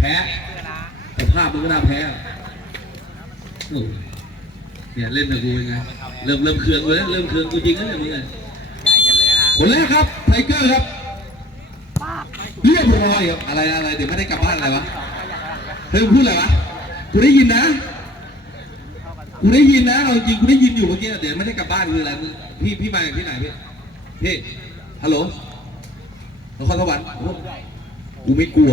แพ้แต่ภาพมึงก็น่าแพ้เนี่ยเล่นกับกูยังไงเริ่มเริ่มเคืองกูแล้วเริ่มเคืองกูจริงแล้วเนี่ยมึงอะคนแรกครับไทเกอร์ครับเรียบร้อยครับอะไรอะไรเดี๋ยวไม่ได้กลับบ้านอะไรวะเฮ้ยมึงพูดอะไรวะกูได้ยินนะกูได้ยินนะเอาจริงกูได้ยินอยู่เมื่อกี้เดี๋ยวไม่ได้กลับบ้านคืออะไรมึงพี่พี่มาจากที่ไหนพี่พี่ฮัลโหลนครสวรรค์กูไม่กลัว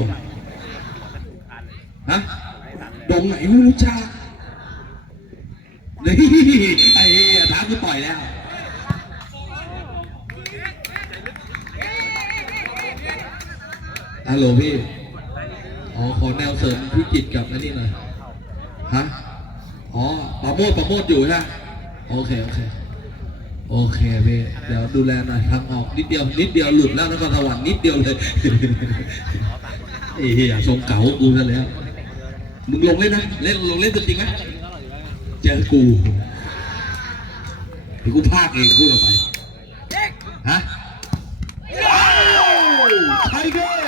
ฮะดงไหนไม่รู้จักนี่ไอ้ท้ากูปล่อยแล้วฮัลโหลพี่ อ๋อ ขอแนวเสริมพิจิตกับอันนี้หน่อย ฮะ อ๋อประโมทประโมทอยู่ใช่โอเค โอเค โอเคพี่ เดี๋ยวดูแลหน่อยทางออกนิดเดียว นิดเดียวหลุดแล้วนครสวรรค์นิดเดียวเลยไอ้เหี้ยทรงเก๋ากูซะแล้ว มึงลงเล่นนะเล่นลงเล่นจริงไหมเจอกูเดี๋ยวกูพากเองพูดออกไปฮะไทเกอร์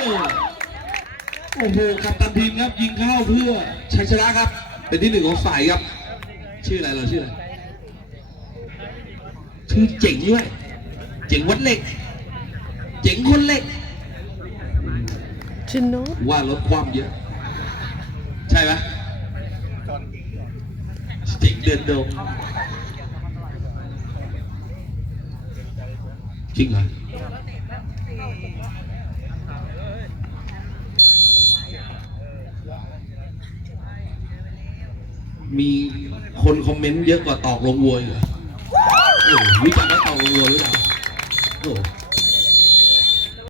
โอ้โหกัปตันทีมครับยิงเข้าเพื่อชัยชนะครับ เป็นที่หนึ่งของฝ่ายครับ ชื่ออะไรเราชื่ออะไรชื่อเจ๋งด้วย เจ๋งวัดเหล็ก เจ๋งคนเหล็กชินโนว่ารถความเยอะ ใช่ไหมเจ๋งเดินดงจริงเหรอมีคนคอมเมนต์เยอะกว่าตอกลงวัวอยู่เหรอรู้จักว่าตอกลงวัวหรื